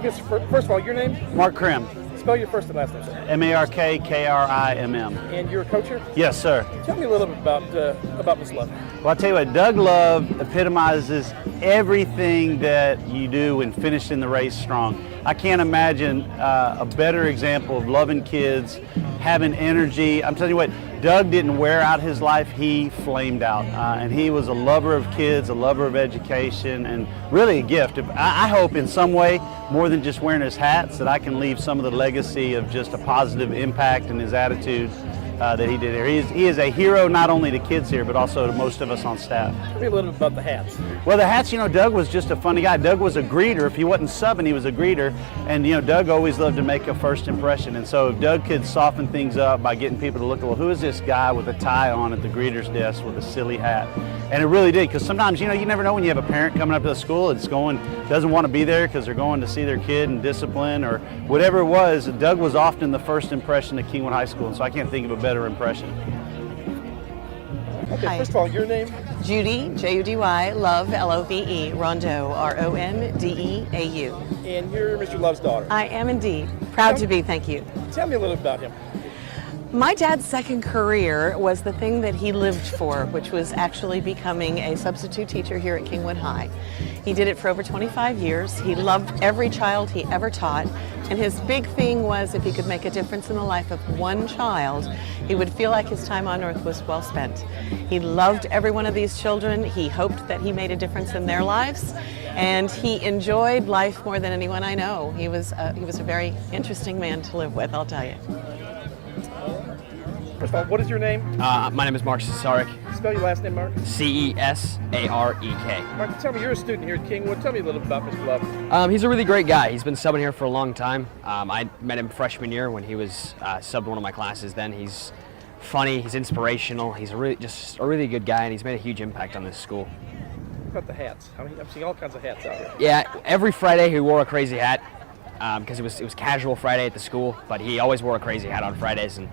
Okay, so first of all, your name? Mark Krim. Spell your first and last name, sir. M-A-R-K-K-R-I-M-M. And you're a coach here? Yes, sir. Tell me a little bit about Miss Love. Well, I'll tell you what, Doug Love epitomizes everything that you do when finishing the race strong. I can't imagine a better example of loving kids, having energy. I'm telling you what, Doug didn't wear out his life, he flamed out. And he was a lover of kids, a lover of education, and really a gift. I hope in some way, more than just wearing his hats, that I can leave some of the legacy of just a positive impact in his attitude that he did here. He is a hero not only to kids here, but also to most of us on staff. Tell me a little bit about the hats. Well, the hats, you know, Doug was just a funny guy. Doug was a greeter. If he wasn't subbing, he was a greeter. And, you know, Doug always loved to make a first impression. And so if Doug could soften things up by getting people to look, well, who is this guy with a tie on at the greeter's desk with a silly hat? And it really did, because sometimes, you know, you never know when you have a parent coming up to the school that's doesn't want to be there because they're going to see their kid in discipline or whatever it was. Doug was often the first impression at Kingwood High School, and so I can't think of a better impression. Okay, Hi. first of all, your name? Judy, J-U-D-Y, Love, L-O-V-E, Rondeau, R-O-N-D-E-A-U. And you're Mr. Love's daughter. I am indeed. Proud to be, thank you. Tell me a little bit about him. My dad's second career was the thing that he lived for, which was actually becoming a substitute teacher here at Kingwood High. He did it for over 25 years. He loved every child he ever taught, and his big thing was if he could make a difference in the life of one child, he would feel like his time on earth was well spent. He loved every one of these children. He hoped that he made a difference in their lives, and he enjoyed life more than anyone I know. He was a very interesting man to live with, I'll tell you. First of all, what is your name? My name is Mark Cesarek. Spell your last name, Mark. C-E-S-A-R-E-K. Mark, tell me, you're a student here at Kingwood. Tell me a little bit about Mr. Love. He's a really great guy. He's been subbing here for a long time. I met him freshman year when he was subbed one of my classes then. He's funny, he's inspirational, he's just a really good guy, and he's made a huge impact on this school. What about the hats? I mean, I've seen all kinds of hats out here. Yeah, every Friday he wore a crazy hat because it was casual Friday at the school, but he always wore a crazy hat on Fridays, and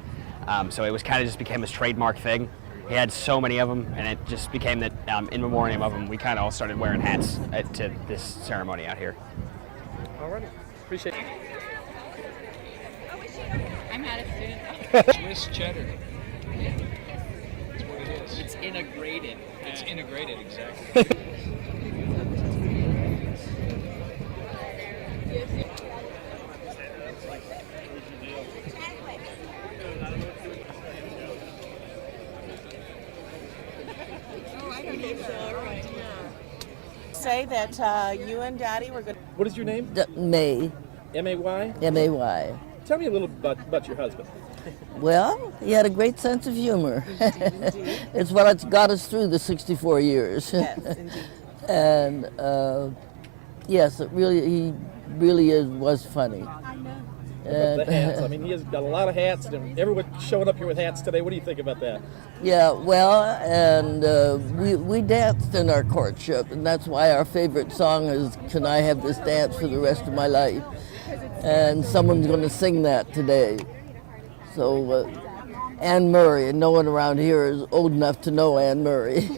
so it was kind of just became his trademark thing. He had so many of them, and it just became that in memoriam of him, we kind of all started wearing hats to this ceremony out here. All right, appreciate it. I'm not a student. Swiss cheddar. That's what it is. It's integrated. It's integrated, exactly. Say that you and Daddy were good. What is your name? May, M-A-Y? M-A-Y. Tell me a little bit about your husband. Well, he had a great sense of humor. It's what got us through the 64 years. Yes, indeed. And yes, he really was funny. The hats. I mean, he has got a lot of hats, and everyone showing up here with hats today. What do you think about that? Yeah, well, and we danced in our courtship, and that's why our favorite song is "Can I Have This Dance for the Rest of My Life?" And someone's going to sing that today. So, Anne Murray, and no one around here is old enough to know Anne Murray.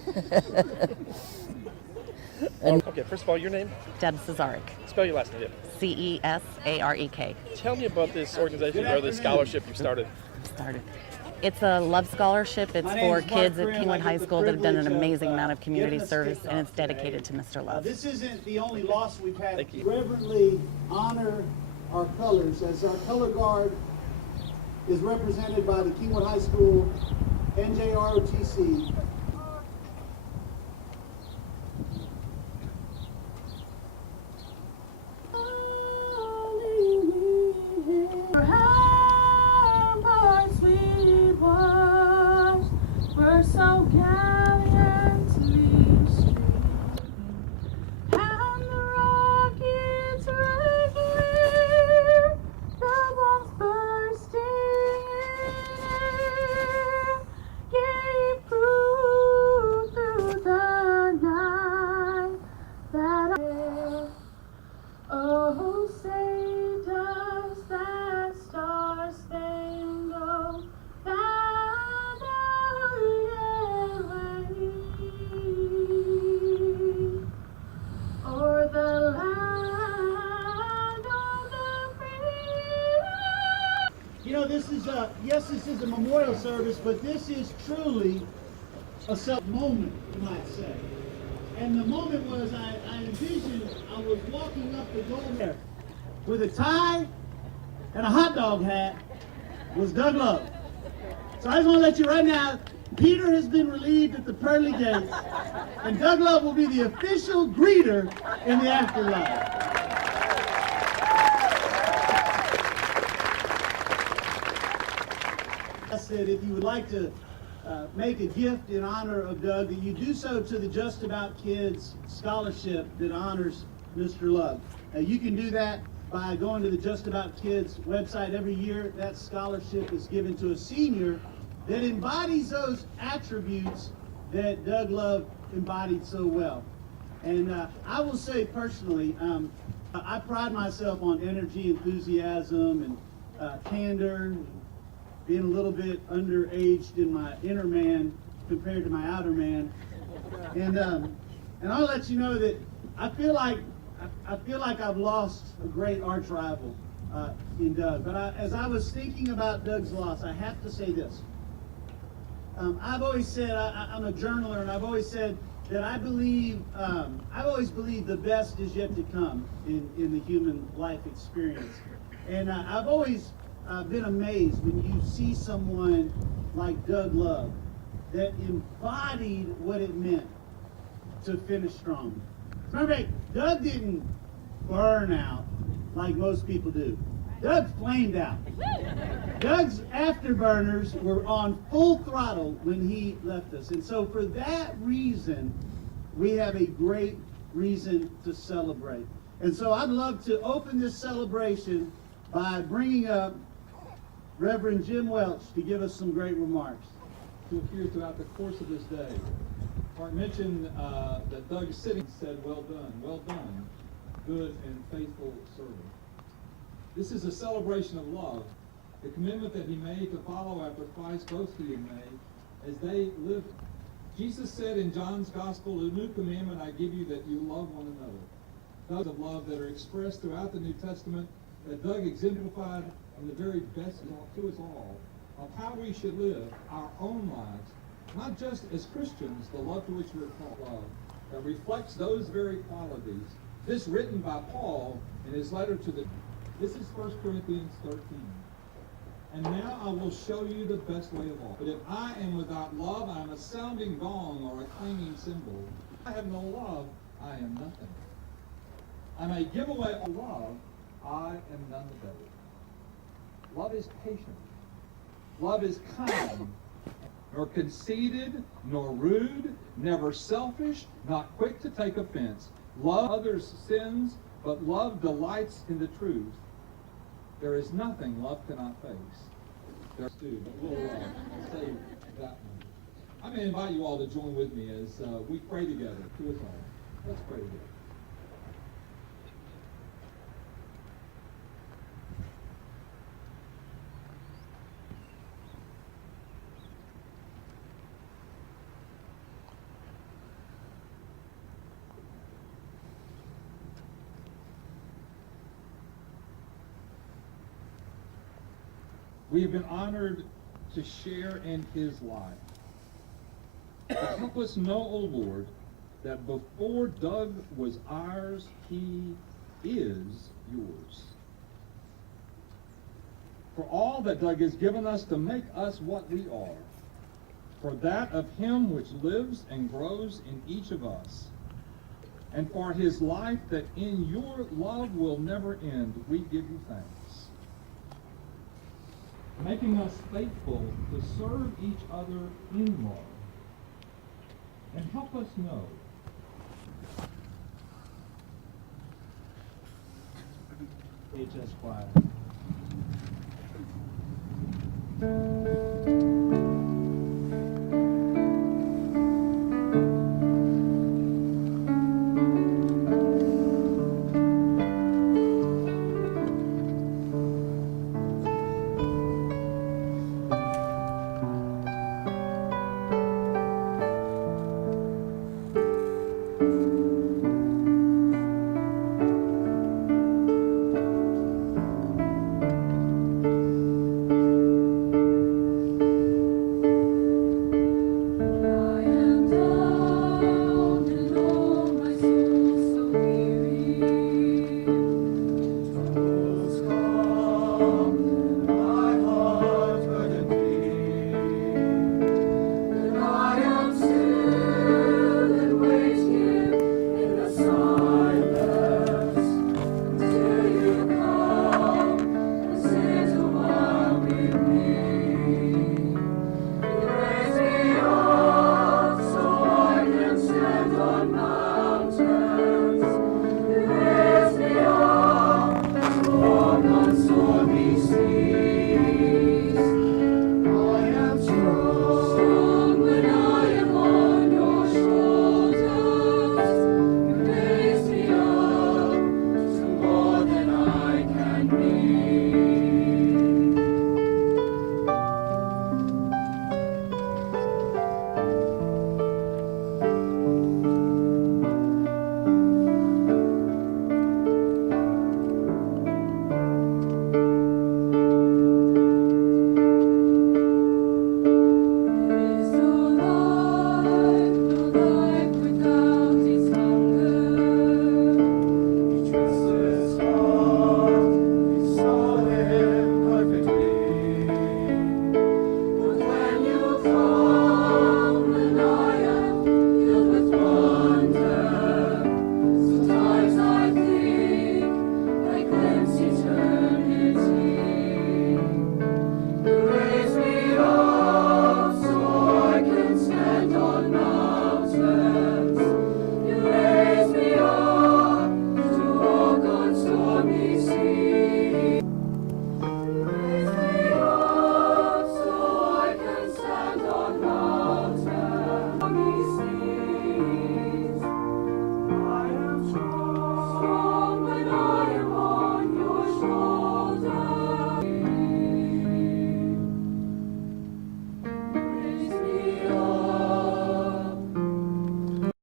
And, okay, first of all, your name? Deb Cesarek, Spell your last name. C-E-S-A-R-E-K. Tell me about this organization or this scholarship you've started. It's a love scholarship. It's for kids at Kingwood High School that have done an amazing amount of community service, and it's dedicated to Mr. Love. This isn't the only loss we've had. Thank you. Reverently honor our colors, as our color guard is represented by the Kingwood High School NJROTC. We're so gallantly streamed, and the rockets regular, the bombs bursting in air, gave proof this is a memorial service, but this is truly a moment, you might say. And the moment was, I envisioned I was walking up the door there with a tie and a hot dog hat was Doug Love. So I just want to let you right now, Peter has been relieved at the pearly gates, and Doug Love will be the official greeter in the afterlife. I said, if you would like to make a gift in honor of Doug, that you do so to the Just About Kids scholarship that honors Mr. Love. You can do that by going to the Just About Kids website. Every year, that scholarship is given to a senior that embodies those attributes that Doug Love embodied so well. And I will say personally, I pride myself on energy, enthusiasm, and candor, being a little bit underaged in my inner man compared to my outer man. And I'll let you know that I feel like I've lost a great arch rival in Doug. But as I was thinking about Doug's loss, I have to say this. I've always said, I'm a journaler, and I've always said that I've always believed the best is yet to come in the human life experience. And I've always been amazed when you see someone like Doug Love that embodied what it meant to finish strong. Remember, Doug didn't burn out like most people do. Doug flamed out. Doug's afterburners were on full throttle when he left us. And so for that reason, we have a great reason to celebrate. And so I'd love to open this celebration by bringing up Reverend Jim Welch to give us some great remarks. To appear throughout the course of this day. Mark mentioned that Doug sitting said, well done, good and faithful servant. This is a celebration of love, the commitment that he made to follow after Christ, both he and they, as they lived. Jesus said in John's Gospel, a new commandment I give you, that you love one another. Those of love that are expressed throughout the New Testament, that Doug exemplified in the very best to us all, of how we should live our own lives, not just as Christians, the love to which we're called love, that reflects those very qualities. This written by Paul in his letter to the... This is 1 Corinthians 13. And now I will show you the best way of all. But if I am without love, I am a sounding gong or a clanging cymbal. If I have no love, I am nothing. I may give away all love, I am none the better. Love is patient. Love is kind, nor conceited, nor rude, never selfish, not quick to take offense. Love others' sins, but love delights in the truth. There is nothing love cannot face. There's two, but we'll save that one. I'm going to invite you all to join with me as we pray together. To us all. Let's pray together. We have been honored to share in his life. Help us know, O Lord, that before Doug was ours, he is yours. For all that Doug has given us to make us what we are, for that of him which lives and grows in each of us, and for his life that in your love will never end, we give you thanks. Making us faithful to serve each other in love. And help us know HS Choir.